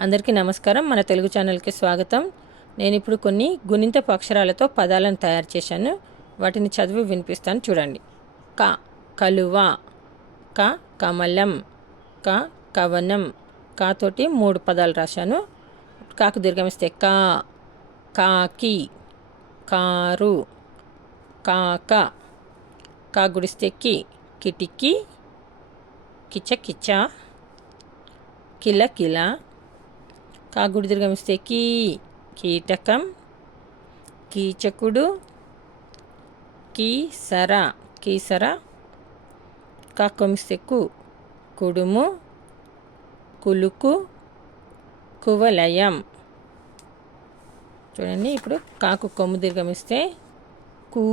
అందరికీ నమస్కారం. మన తెలుగు ఛానల్కి స్వాగతం. నేను ఇప్పుడు కొన్ని గుణింతపు అక్షరాలతో పదాలను తయారు చేశాను. వాటిని చదివి వినిపిస్తాను. చూడండి. క కలువ క కమలం క కవనం. కాతోటి మూడు పదాలు రాశాను. కాకు దీర్ఘమిస్తే కా కాకి కారు కాక. కా గుడిస్తే కి కిటికీ కిచ కిచ కిల కిల కాగుడి దీర్ఘమిస్తే కీ కీటకం కీచకుడు కీసర కీసర కాకొమిస్తే కు కుడుము కులుకు కువలయం చూడండి ఇప్పుడు కాకు కొమ్ము దీర్ఘమిస్తే కూ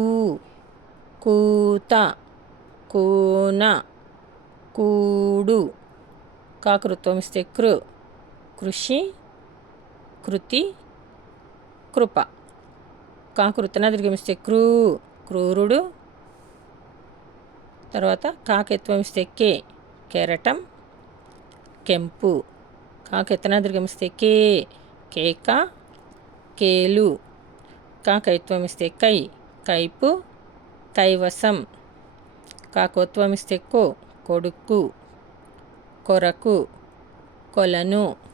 కూత కూన కూడు కాకృత్వం ఇస్తే కృ కృషి కృతి కృప. కాకృతన దీర్ఘమిస్తే క్రూ క్రూరుడు. తర్వాత కాకెత్వమిస్తే కే కెరటం. కెంపు. కాకెత్తన దీర్ఘమిస్తే కే కేక. కేలు. కాకైత్వమిస్తే కై కైపు. కైవసం. కాకోత్వమిస్తే కో కొడుకు. కొరకు. కొలను.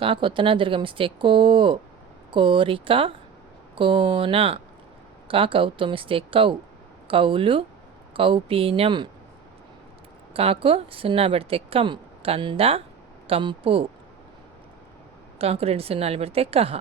కా కొత్తన దీర్ఘమిస్తే కో కోరిక కోన. కా కౌతమిస్తే కౌ కౌలు కౌపీనం. కాకు సున్నా పెడితే కం కంద కంపు. కాకు రెండు సున్నాలు పెడితే కహ.